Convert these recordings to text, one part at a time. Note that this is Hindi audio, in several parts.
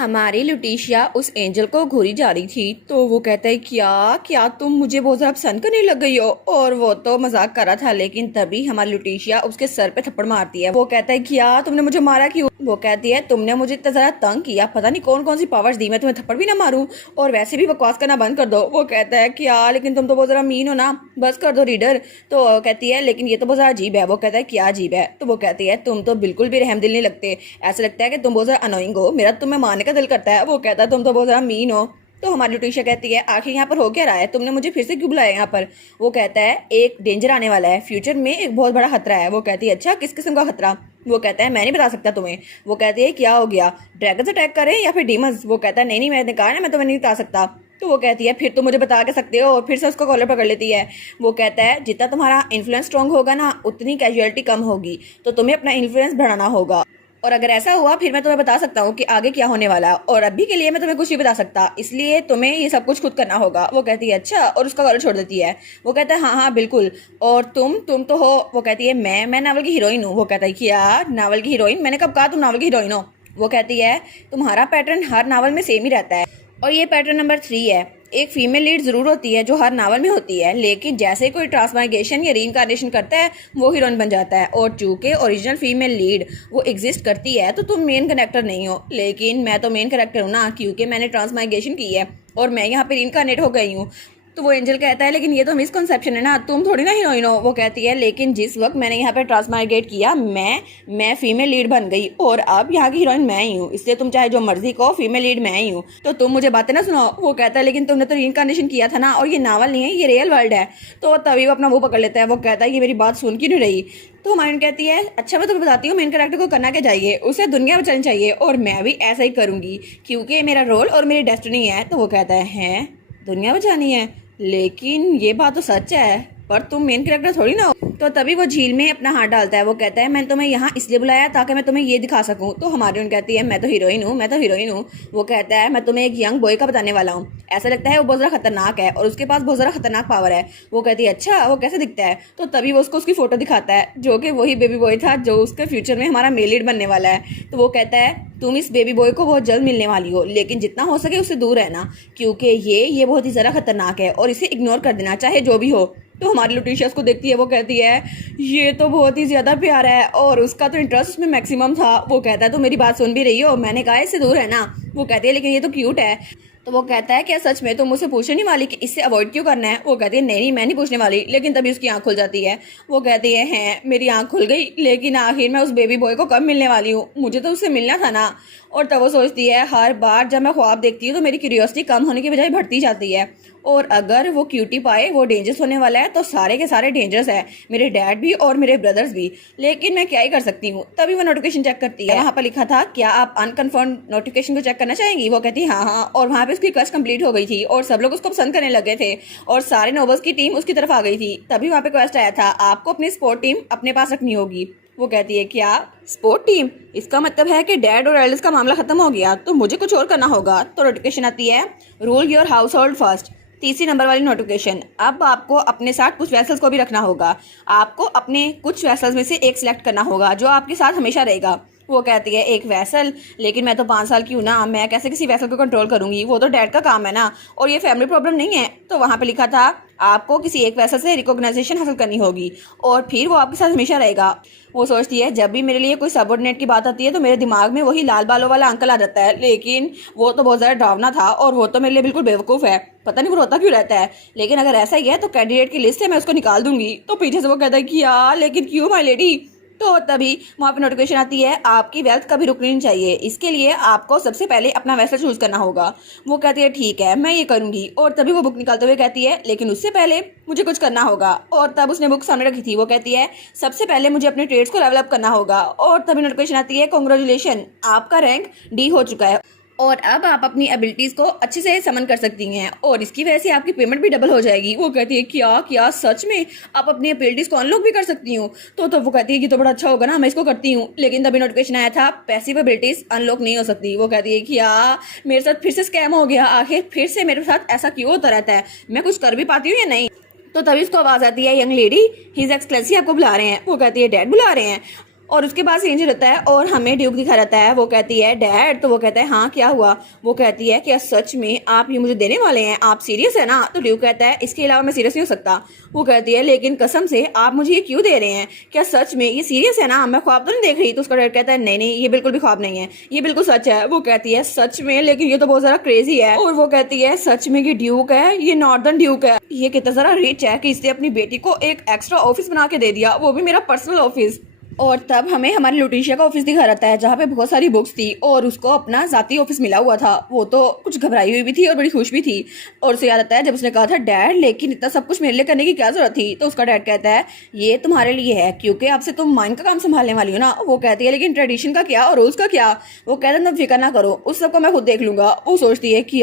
हमारी लुटिशिया उस एंजल को घूरी जा रही थी तो वो कहता है क्या क्या तुम मुझे बहुत ज़्यादा पसंद करने लग गई हो। और वो तो मजाक कर रहा था, लेकिन तभी हमारी लुटिशिया उसके सर पे थप्पड़ मारती है। वो कहता है क्या तुमने मुझे मारा क्यों। वो कहती है तुमने मुझे इतना ज़्यादा तंग किया, पता नहीं कौन कौन सी पावर्स दी, मैं तुम्हें थप्पड़ भी ना मारूं और वैसे भी बकवास करना बंद कर दो। वो कहता है क्या लेकिन तुम तो बहुत ज़्यादा मीन हो ना, बस कर दो रीडर। तो कहती है लेकिन ये तो बहुत ज़्यादा अजीब है। वो कहता है क्या अजीब है। तो वो कहती है तुम तो बिल्कुल भी रहमदिल नहीं लगते, ऐसा लगता है कि तुम बहुत ज़्यादा अनोइंग हो, मेरा तुम्हें मारने का दिल करता है। वो कहता है तुम तो बहुत ज़्यादा मीन हो। तो हमारी लुटिशिया कहती है आखिर यहाँ पर हो क्या रहा है, तुमने मुझे फिर से क्यों बुलाया यहाँ पर। वो कहता है एक डेंजर आने वाला है, फ्यूचर में एक बहुत बड़ा खतरा है। वो कहती है अच्छा किस किस्म का खतरा। वो कहता है मैं नहीं बता सकता तुम्हें। वो कहती है क्या हो गया, ड्रैगन्स अटैक करें या फिर डीमंस। वो कहता है नहीं नहीं मैंने कहा ना मैं तुम्हें नहीं बता सकता। तो वो कहती है फिर तुम मुझे बता के सकते हो, और फिर से उसको कॉलर पकड़ लेती है। वो कहता है जितना तुम्हारा इन्फ्लुएंस स्ट्रॉन्ग होगा ना उतनी कैजुअलिटी कम होगी, तो तुम्हें अपना इन्फ्लुएंस बढ़ाना होगा, और अगर ऐसा हुआ फिर मैं तुम्हें बता सकता हूँ कि आगे क्या होने वाला, और अभी के लिए मैं तुम्हें कुछ नहीं बता सकता, इसलिए तुम्हें ये सब कुछ खुद करना होगा। वो कहती है अच्छा, और उसका कॉलर छोड़ देती है। वो कहता है हाँ हाँ बिल्कुल, और तुम तो हो। वो कहती है मैं नावल की हीरोइन हूँ। वो कहता है क्या नावल की हीरोइन, मैंने कब कहा तुम नावल की हीरोइन हो। वो कहती है तुम्हारा पैटर्न हर नावल में सेम ही रहता है, और ये पैटर्न नंबर 3 है। एक फीमेल लीड जरूर होती है जो हर नावल में होती है, लेकिन जैसे कोई ट्रांसमाइग्रेशन या रीइंकार्नेशन करता है वो हीरोइन बन जाता है, और चूंकि ओरिजिनल फीमेल लीड वो एग्जिस्ट करती है तो तुम मेन कैरेक्टर नहीं हो। लेकिन मैं तो मेन कैरेक्टर हूँ ना, क्योंकि मैंने ट्रांसमाइग्रेशन की है और मैं यहाँ पे रीइंकार्नेट हो गई हूँ। तो वो एंजल कहता है लेकिन ये तो मिसकंसेप्शन है ना, तुम थोड़ी ना हीरोइन हो। वो कहती है लेकिन जिस वक्त मैंने यहाँ पे ट्रांसमाइग्रेट किया मैं फीमेल लीड बन गई, और अब यहाँ की हीरोइन मैं ही हूँ, इसलिए तुम चाहे जो मर्जी कहो फीमेल लीड मैं ही हूँ, तो तुम मुझे बातें ना सुनाओ। वो कहता है लेकिन तुमने तो रीइंकार्नेशन किया था ना, और ये नावल नहीं है ये रियल वर्ल्ड है। तो तभी वो अपना मुंह पकड़ लेता है। वो कहता है ये मेरी बात सुन क्यों नहीं रही। तो हमारी कहती है अच्छा मैं तुम्हें बताती हूँ मेन कैरेक्टर को करना क्या चाहिए, उसे दुनिया बचानी चाहिए, और मैं भी ऐसा ही करूंगी क्योंकि मेरा रोल और मेरी डेस्टिनी है। तो वो कहता है दुनिया बचानी है, लेकिन ये बात तो सच है, पर तुम मेन कैरेक्टर थोड़ी ना हो। तो तभी वो झील में अपना हाथ डालता है। वो कहता है मैंने तुम्हें यहाँ इसलिए बुलाया ताकि मैं तुम्हें ये दिखा सकूं। तो हमारी कहती है मैं तो हीरोइन हूँ, मैं तो हीरोइन हूँ। वो कहता है मैं तुम्हें एक यंग बॉय का बताने वाला हूँ, ऐसा लगता है वो बहुत ज़्यादा खतरनाक है और उसके पास बहुत ज़्यादा खतरनाक पावर है। वो कहती है अच्छा वो कैसे दिखता है। तो तभी वो उसको उसकी फोटो दिखाता है जो कि वही बेबी बॉय था जो उसके फ्यूचर में हमारा मेल लीड बनने वाला है। तो वो कहता है तुम इस बेबी बॉय को बहुत जल्द मिलने वाली हो, लेकिन जितना हो सके उससे दूर रहना, क्योंकि ये बहुत ही ज़्यादा खतरनाक है और इसे इग्नोर कर देना चाहे जो भी हो। तो हमारी लुटिशिया उसको देखती है। वो कहती है ये तो बहुत ही ज्यादा प्यारा है, और उसका तो इंटरेस्ट उसमें मैक्सिमम था। वो कहता है तो मेरी बात सुन भी रही हो, मैंने कहा इससे दूर है ना। वो कहती है लेकिन ये तो क्यूट है। तो वो कहता है क्या सच में तुम मुझसे पूछने नहीं वाली कि इससे अवॉइड क्यों करना है। वो कहती है नहीं मैं नहीं पूछने वाली, लेकिन तभी उसकी आंख खुल जाती है। वो कहती है हैं मेरी आंख खुल गई, लेकिन आखिर मैं उस बेबी बॉय को कब मिलने वाली हूँ, मुझे तो उससे मिलना था ना। और तब वो सोचती है हर बार जब मैं ख्वाब देखती हूँ तो मेरी क्यूरियोसिटी कम होने की बजाय बढ़ती जाती है, और अगर वो क्यूटी पाए वो डेंजरस होने वाला है तो सारे के सारे डेंजरस है, मेरे डैड भी और मेरे ब्रदर्स भी, लेकिन मैं क्या ही कर सकती हूँ। तभी वो नोटिफिकेशन चेक करती है, वहाँ पर लिखा था क्या आप अनकन्फर्म नोटिफिकेशन को चेक करना चाहेंगी। वो कहती है हाँ हाँ, और वहाँ पे उसकी क्वेस्ट कंप्लीट हो गई थी और सब लोग उसको पसंद करने लगे थे और सारे नोबल्स की टीम उसकी तरफ आ गई थी। तभी वहाँ पे क्वेस्ट आया था आपको अपनी स्पोर्ट टीम अपने पास रखनी होगी। वो कहती है क्या स्पोर्ट टीम, इसका मतलब है कि डैड और एल्डर्स का मामला खत्म हो गया तो मुझे कुछ और करना होगा। तो नोटिफिकेशन आती है rule your house hold first, तीसरी नंबर वाली नोटिफिकेशन। अब आपको अपने साथ कुछ वेसल्स को भी रखना होगा, आपको अपने कुछ वेसल्स में से एक सिलेक्ट करना होगा जो आपके साथ हमेशा रहेगा। वो कहती है एक वैसल, लेकिन मैं तो 5 साल की हूँ ना, मैं कैसे किसी वैसल को कंट्रोल करूंगी, वो तो डैड का काम है ना, और ये फैमिली प्रॉब्लम नहीं है। तो वहाँ पे लिखा था आपको किसी एक वैसल से रिकॉग्नाइजेशन हासिल करनी होगी और फिर वो आपके साथ हमेशा रहेगा। वो सोचती है जब भी मेरे लिए कोई सबऑर्डिनेट की बात आती है तो मेरे दिमाग में वही लाल बालों वाला अंकल आ जाता है, लेकिन वो तो बहुत ज़्यादा डरावना था और वो तो मेरे लिए बिल्कुल बेवकूफ़ है, पता नहीं वो रोता क्यों रहता है। लेकिन अगर ऐसा ही है तो कैंडिडेट की लिस्ट से मैं उसको निकाल दूंगी। तो पीछे से वो कहता है कि यार लेकिन क्यों माय लेडी। तो तभी वहाँ पे नोटिफिकेशन आती है आपकी वेल्थ कभी रुकनी नहीं चाहिए, इसके लिए आपको सबसे पहले अपना वैसा चूज करना होगा। वो कहती है ठीक है मैं ये करूंगी, और तभी वो बुक निकालते हुए कहती है लेकिन उससे पहले मुझे कुछ करना होगा। और तब उसने बुक सामने रखी थी। वो कहती है सबसे पहले मुझे अपने ट्रेड्स को लेवल अप करना होगा। और तभी नोटिफिकेशन आती है कांग्रेचुलेशन आपका रैंक डी हो चुका है और अब आप अपनी एबिलिटीज को अच्छे से समन कर सकती हैं और इसकी वजह से आपकी पेमेंट भी डबल हो जाएगी। वो कहती है क्या क्या सच में आप अपनी एबिलिटीज को अनलॉक भी कर सकती हूँ। तो वो कहती है कि तो बड़ा अच्छा होगा ना, मैं इसको करती हूँ। लेकिन तभी नोटिफिकेशन आया था पैसिव एबिलिटीज अनलॉक नहीं हो सकती। वो कहती है कि क्या मेरे साथ फिर से स्कैम हो गया, आखिर फिर से मेरे साथ ऐसा क्यों होता रहता है, मैं कुछ कर भी पाती हूँ या नहीं। तो तभी उसको आवाज आती है यंग लेडी हिज एक्सलेंसी आपको बुला रहे हैं। वो कहती है डैड बुला रहे हैं। और उसके बाद एंजल होता है और हमें ड्यूक दिखा रहता है। वो कहती है डैड, तो वो कहता है हाँ क्या हुआ। वो कहती है क्या सच में आप ये मुझे देने वाले हैं, आप सीरियस है ना। तो ड्यूक कहता है इसके अलावा मैं सीरियस नहीं हो सकता। वो कहती है लेकिन कसम से आप मुझे ये क्यों दे रहे हैं, क्या सच में ये सीरियस है ना, मैं ख्वाब तो नहीं देख रही। तो उसका डैड कहता है नहीं नहीं ये बिल्कुल भी ख्वाब नहीं है, ये बिल्कुल सच है। वो कहती है सच में, लेकिन ये तो बहुत ज्यादा क्रेजी है। और वो कहती है सच में ये ड्यूक है, ये नॉर्दर्न ड्यूक है, ये कितना सारा रिच है कि इसने अपनी बेटी को एक एक्स्ट्रा ऑफिस बना के दे दिया, वो भी मेरा पर्सनल ऑफिस। और तब हमें हमारी लुटीशिया का ऑफिस दिखा रहता है जहाँ पे बहुत सारी बुक्स थी और उसको अपना जाती ऑफिस मिला हुआ था। वो तो कुछ घबराई हुई भी थी और बड़ी खुश भी थी। और उसे याद आता है जब उसने कहा था डैड लेकिन इतना सब कुछ मेरे लिए करने की क्या जरूरत थी। तो उसका डैड कहता है ये तुम्हारे लिए है क्योंकि आपसे तुम माइन का काम संभालने वाली हो ना। वो कहती है लेकिन ट्रेडिशन का क्या और रूल्स का क्या। वो कहता है तुम फिक्र ना करो, उस सबको मैं खुद देख लूंगा। वो सोचती है कि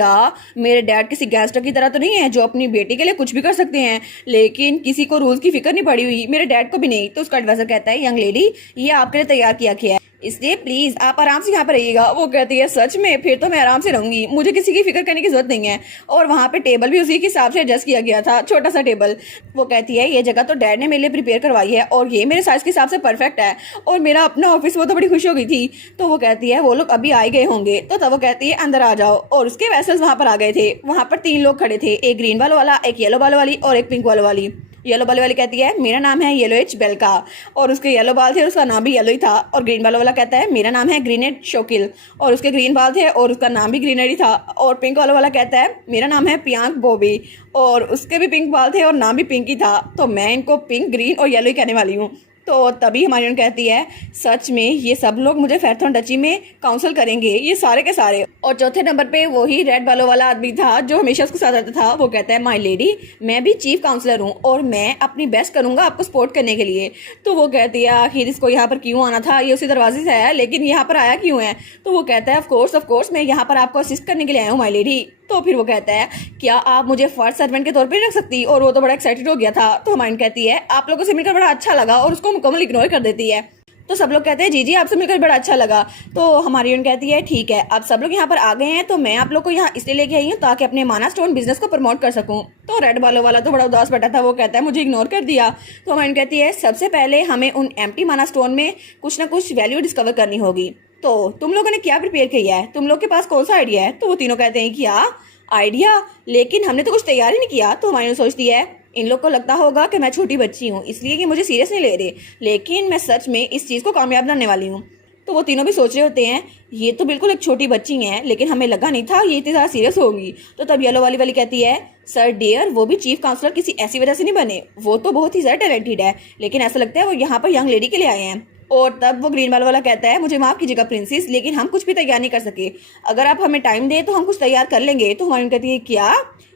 मेरे डैड किसी गैंगस्टर की तरह तो नहीं है जो अपनी बेटी के लिए कुछ भी कर सकते हैं, लेकिन किसी को रूल्स की फिक्र नहीं पड़ी हुई, मेरे डैड को भी नहीं। तो उसका एडवाइजर कहता है यंग लेडी ये आपके लिए तैयार किया गया है, इसलिए प्लीज आप आराम से यहाँ पर रहिएगा। वो कहती है सच में, फिर तो मैं आराम से रहूंगी, मुझे किसी की फिक्र करने की जरूरत नहीं है। और वहाँ पे टेबल भी उसी के हिसाब से एडजस्ट किया गया था, छोटा सा टेबल। वो कहती है ये जगह तो डैड ने मेरे लिए प्रिपेयर करवाई है और ये मेरे साइज के हिसाब से परफेक्ट है और मेरा अपना ऑफिस। वो तो बड़ी खुश हो गई थी। तो वो कहती है वो लोग अभी आ गए होंगे। तो तब वो कहती है अंदर आ जाओ। और उसके वेसल्स वहाँ पर आ गए थे। वहाँ पर 3 लोग खड़े थे, एक ग्रीन बाल वाला, एक येलो बाल वाली और एक पिंक बाल वाली। येलो बाल वाली कहती है मेरा नाम है येलो एच बेलका, और उसके येलो बाल थे, उसका नाम भी येलो ही था। और ग्रीन बाल वाला कहता है मेरा नाम है ग्रीनेट शोकिल, और उसके ग्रीन बाल थे और उसका नाम भी ग्रीनरी था। और पिंक वाला कहता है मेरा नाम है पियांक बॉबी, और उसके भी पिंक बाल थे और नाम भी पिंक ही था। तो मैं इनको पिंक, ग्रीन और येलो ही कहने वाली हूँ। तो तभी हमारी कहती है सच में ये सब लोग मुझे फैरथन डची में काउंसिल करेंगे, ये सारे के सारे। और चौथे नंबर पे वही रेड बालों वाला आदमी था जो हमेशा उसके साथ रहता था। वो कहता है माय लेडी मैं भी चीफ काउंसलर हूँ और मैं अपनी बेस्ट करूंगा आपको सपोर्ट करने के लिए। तो वो कहती है आखिर इसको यहाँ पर क्यों आना था, ये उसी दरवाजे से आया लेकिन यहाँ पर आया क्यों है। तो वो कहता है ऑफ कोर्स मैं यहाँ पर आपको असिस्ट करने के लिए आया हूँ माय लेडी। तो फिर वो कहता है क्या आप मुझे फर्स्ट सर्वेंट के तौर पे रख सकती। और वो तो बड़ा एक्साइटेड हो गया था। तो हमारी कहती है आप लोगों से मिलकर बड़ा अच्छा लगा, और उसको मुकम्मल इग्नोर कर देती है। तो सब लोग कहते हैं जी जी आपसे मिलकर बड़ा अच्छा लगा। तो हमारी कहती है ठीक है अब सब लोग यहाँ पर आ गए हैं तो मैं आप लोग को यहाँ इसलिए लेके आई हूँ ताकि अपने माना स्टोन बिजनेस को प्रमोट कर सकूँ। तो रेड बालों वाला तो बड़ा उदास बैठा था। वो कहता है मुझे इग्नोर कर दिया। तो हमारी कहती है सबसे पहले हमें उन एम्प्टी माना स्टोन में कुछ ना कुछ वैल्यू डिस्कवर करनी होगी। तो तुम लोगों ने क्या प्रिपेयर किया है, तुम लोग के पास कौन सा आइडिया है। तो वो तीनों कहते हैं क्या आइडिया, लेकिन हमने तो कुछ तैयार ही नहीं किया। तो हमारी सोचती है इन लोग को लगता होगा कि मैं छोटी बच्ची हूँ इसलिए कि मुझे सीरियस नहीं ले रहे, लेकिन मैं सच में इस चीज़ को कामयाब बनाने वाली हूँ। तो वो तीनों भी सोच रहे होते हैं ये तो बिल्कुल एक छोटी बच्ची है, लेकिन हमें लगा नहीं था ये इतनी ज़्यादा सीरियस होगी। तो तब येलो वाली कहती है सर डियर वो भी चीफ काउंसलर किसी ऐसी वजह से नहीं बने, वो तो बहुत ही ज़्यादा टैलेंटेड है, लेकिन ऐसा लगता है वो यहाँ पर यंग लेडी के लिए आए हैं। और तब वो ग्रीन वाला कहता है मुझे माफ कीजिएगा प्रिंसेस, लेकिन हम कुछ भी तैयार नहीं कर सके, अगर आप हमें टाइम दें तो हम कुछ तैयार कर लेंगे। तो हमारी कहती है क्या,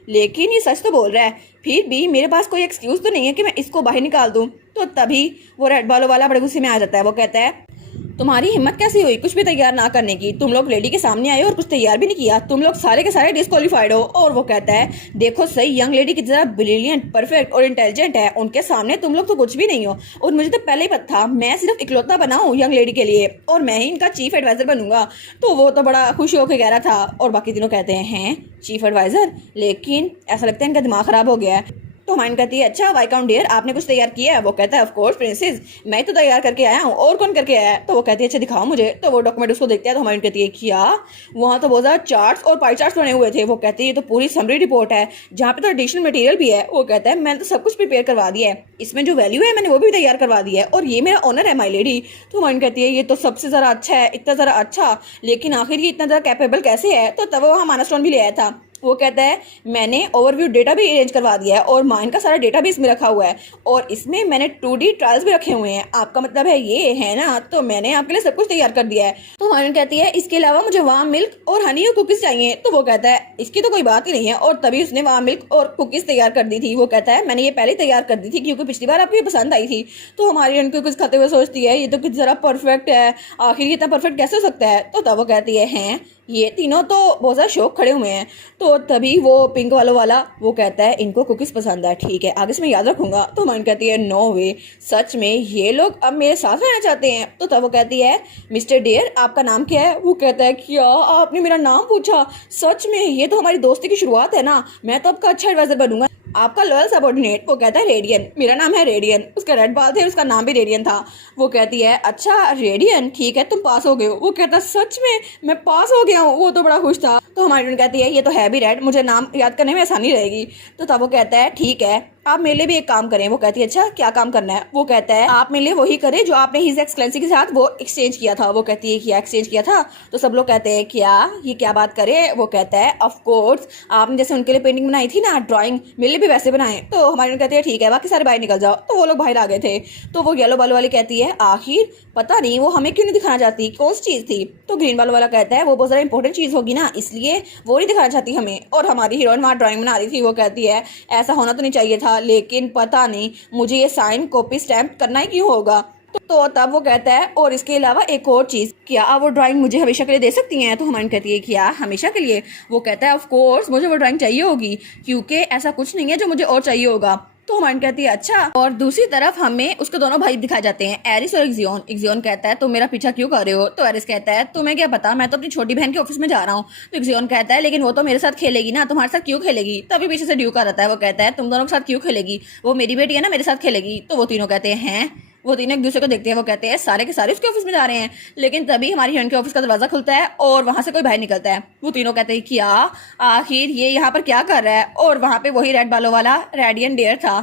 लेकिन ये सच तो बोल रहा है, फिर भी मेरे पास कोई एक्सक्यूज तो नहीं है कि मैं इसको बाहर निकाल दूं। तो तभी वो रेड बालों वाला बड़े गुस्से में आ जाता है। वो कहता है तुम्हारी हिम्मत कैसी हुई कुछ भी तैयार ना करने की, तुम लोग लेडी के सामने आए और कुछ तैयार भी नहीं किया, तुम लोग सारे के सारे डिस्क्वालीफाइड हो। और वो कहता है देखो सही यंग लेडी की तरह ब्रिलियंट, परफेक्ट और इंटेलिजेंट है, उनके सामने तुम लोग तो कुछ भी नहीं हो। और मुझे तो पहले ही पता था मैं सिर्फ इकलौता बना हूँ यंग लेडी के लिए और मैं ही इनका चीफ एडवाइजर बनूंगा। तो वो तो बड़ा खुश होकर कह रहा था। और बाकी तीनों कहते हैं चीफ एडवाइजर, लेकिन ऐसा लगता है इनका दिमाग खराब हो गया है। तो हमारी कहती है अच्छा वाइकाउंट डियर आपने कुछ तैयार किया है। वो कहता है ऑफ कोर्स प्रिंसेस मैं तो तैयार करके आया हूँ, और कौन करके आया है। तो वो कहती है अच्छा दिखाओ मुझे। तो वो डॉक्यूमेंट उसको देखते हैं। तो हमारी कहती है क्या, वहाँ तो बहुत ज़्यादा चार्ट्स और पाई चार्ट्स बने हुए थे। वो कहती है ये तो पूरी समरी रिपोर्ट है जहाँ पे तो एडिशनल मटेरियल भी है। वो कहता है मैंने तो सब कुछ प्रिपेयर करवा दिया है, इसमें जो वैल्यू है मैंने वो भी तैयार करवा दिया है और ये मेरा ऑनर है माई लेडी। तो हमारी कहती है ये तो सबसे ज़रा अच्छा है, इतना ज़रा अच्छा, लेकिन आखिर ये इतना ज़रा कैपेबल कैसे है। तो तब वो हमारा स्टोन भी ले आया था। वो कहता है मैंने ओवरव्यू डेटा भी अरेंज करवा दिया है और माइन का सारा डेटा भी इसमें रखा हुआ है और इसमें मैंने 2D ट्रायल्स भी रखे हुए हैं। आपका मतलब है ये है ना, तो मैंने आपके लिए सब कुछ तैयार कर दिया है। तो माइन कहती है इसके अलावा मुझे वार्म मिल्क और हनी और कुकीज चाहिए। तो वो कहता है इसकी तो कोई बात ही नहीं है, और तभी उसने वार्म मिल्क और कुकीज तैयार कर दी थी। वो कहता है मैंने ये पहले तैयार कर दी थी क्योंकि पिछली बार आपको ये पसंद आई थी। तो हमारी उनकी कुछ खाते हुए सोचती है ये तो कुछ जरा परफेक्ट है, आखिर ये इतना परफेक्ट कैसे हो सकता है। तो तब वो कहती है हैं ये तीनों तो बहुत ज़्यादा शौक खड़े हुए हैं। तो तभी वो पिंक वाला वो कहता है इनको कुकीज़ पसंद है, ठीक है आगे से मैं याद रखूंगा। तो मन कहती है नो वे, सच में ये लोग अब मेरे साथ रहना चाहते हैं। तो तब वो कहती है मिस्टर डियर आपका नाम क्या है। वो कहता है क्या आपने मेरा नाम पूछा, सच में ये तो हमारी दोस्ती की शुरुआत है ना, मैं तो आपका अच्छा एडवाइजर बनूंगा। आपका लॉयल सबॉर्डिनेट। वो कहता है रेडियन, मेरा नाम है रेडियन। उसके रेड बाल थे, उसका नाम भी रेडियन था। वो कहती है अच्छा रेडियन, ठीक है तुम पास हो गए हो। वो कहता है सच में मैं पास हो गया हूँ। वो तो बड़ा खुश था। तो हमारी फ्रेंड कहती है ये तो है भी रेड, मुझे नाम याद करने में आसानी रहेगी। तो तब वो कहता है ठीक है आप मेरे लिए भी एक काम करें। वो कहती है अच्छा क्या काम करना है। वो कहता है आप मेरे लिए वही करें जो आपने हिज एक्सलेंसी के साथ वो एक्सचेंज किया था। वो कहती है क्या एक्सचेंज किया था। तो सब लोग कहते हैं क्या ये क्या बात करे। वो कहता है ऑफ कोर्स आपने जैसे उनके लिए पेंटिंग बनाई थी ना ड्राइंग, मेरे लिए भी वैसे बनाए। तो हमारी कहती है ठीक है बाकी सारे बाहर निकल जाओ। तो वो लोग बाहर आ गए थे। तो वो येलो बालों वाली कहती है आखिर पता नहीं वो हमें क्यों नहीं दिखाना चाहती, कौन सी चीज थी। तो ग्रीन बालों वाला कहता है वो बहुत ज़्यादा इंपॉर्टेंट चीज होगी ना इसलिए वो नहीं दिखाना चाहती हमें। और हमारी हीरोइन वहाँ ड्राइंग बना रही थी। वो कहती है ऐसा होना तो नहीं चाहिए था लेकिन पता नहीं मुझे ये साइन कॉपी स्टैम्प करना ही क्यों होगा। तो तब वो कहता है और इसके अलावा एक और चीज, क्या आप वो ड्राइंग मुझे हमेशा के लिए दे सकती हैं। तो हमारी कहती है क्या हमेशा के लिए। वो कहता है ऑफ कोर्स मुझे वो ड्राइंग चाहिए होगी क्योंकि ऐसा कुछ नहीं है जो मुझे और चाहिए होगा। तो हमारी कहती है अच्छा। और दूसरी तरफ हमें उसके दोनों भाई दिखाए जाते हैं, एरिस और इक्सियोन। इक्सियोन कहता है तुम मेरा पीछा क्यों कर रहे हो। तो एरिस कहता है तुम्हें क्या पता, मैं तो अपनी छोटी बहन के ऑफिस में जा रहा हूँ। तो इक्सियोन कहता है लेकिन वो तो मेरे साथ खेलेगी ना, तुम्हारे साथ क्यों खेलेगी। तभी पीछे से ड्यूक आ रहता है। वो कहता है तुम दोनों के साथ क्यों खेलेगी, वो मेरी बेटी है ना, मेरे साथ खेलेगी। तो वो तीनों कहते हैं वो तीनों एक दूसरे को देखते हैं। वो कहते हैं सारे के सारे उसके ऑफिस में जा रहे हैं। लेकिन तभी हमारी हीरोइन के ऑफिस का दरवाजा खुलता है और वहां से कोई बाहर निकलता है। वो तीनों कहते हैं क्या आखिर ये यहाँ पर क्या कर रहा है। और वहां पे वही रेड बालों वाला रेडियन डेयर था।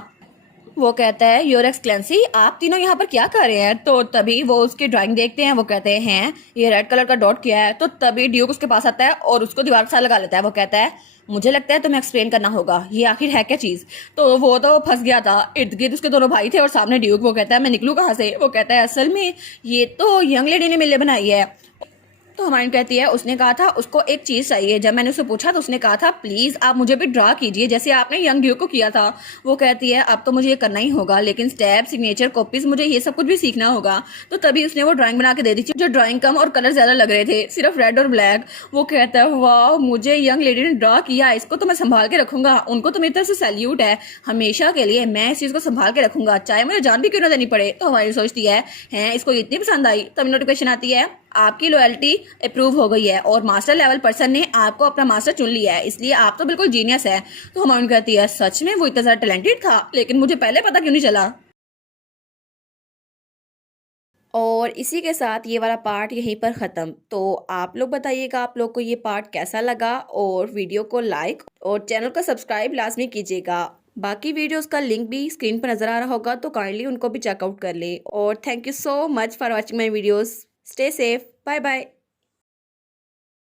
वो कहता है योर एक्सलेंसी आप तीनों यहाँ पर क्या कर रहे हैं। तो तभी वो उसकी ड्राइंग देखते हैं। वो कहते हैं ये रेड कलर का डॉट क्या है। तो तभी ड्यूक उसके पास आता है और उसको दीवार के साथ लगा लेता है। वो कहता है मुझे लगता है तुम्हें एक्सप्लेन करना होगा ये आखिर है क्या चीज। तो वो तो फंस गया था, इर्द गिर्द उसके दोनों भाई थे और सामने ड्यूक। वो कहता है मैं निकलूं कहाँ से। वो कहता है असल में ये तो यंग लेडी ने मिलने बनाई है। तो हमारी कहती है उसने कहा था उसको एक चीज चाहिए। जब मैंने उससे पूछा तो उसने कहा था प्लीज आप मुझे भी ड्रा कीजिए जैसे आपने यंग ड्यूक को किया था। वो कहती है अब तो मुझे ये करना ही होगा लेकिन स्टेप सिग्नेचर कॉपीज मुझे ये सब कुछ भी सीखना होगा। तो तभी उसने वो ड्राइंग बना के दे दी थी जो ड्राइंग कम और कलर ज्यादा लग रहे थे, सिर्फ रेड और ब्लैक। वो कहता है वाह मुझे यंग लेडी ने ड्रा किया, इसको तो मैं संभाल के रखूंगा, उनको तो मेरी तरफ से सैल्यूट है, हमेशा के लिए मैं इस चीज को संभाल के रखूंगा चाहे मुझे जान भी क्यों ना देनी पड़े। तो हमारी सोचती है इसको इतनी पसंद आई। तभी नोटिफिकेशन आती है आपकी लॉयल्टी अप्रूव हो गई है और मास्टर लेवल पर्सन ने आपको अपना मास्टर चुन लिया है, इसलिए आप तो बिल्कुल जीनियस है। तो हमारी कहती है सच में वो इतना ज्यादा टैलेंटेड था लेकिन मुझे पहले पता क्यों नहीं चला। और इसी के साथ ये वाला पार्ट यहीं पर ख़त्म। तो आप लोग बताइएगा आप लोग को ये पार्ट कैसा लगा और वीडियो को लाइक और चैनल को सब्सक्राइब लाजमी कीजिएगा। बाकी वीडियोस का लिंक भी स्क्रीन पर नज़र आ रहा होगा तो काइंडली उनको भी चेकआउट कर ले। और thank you so much for watching my videos. Stay safe, bye bye.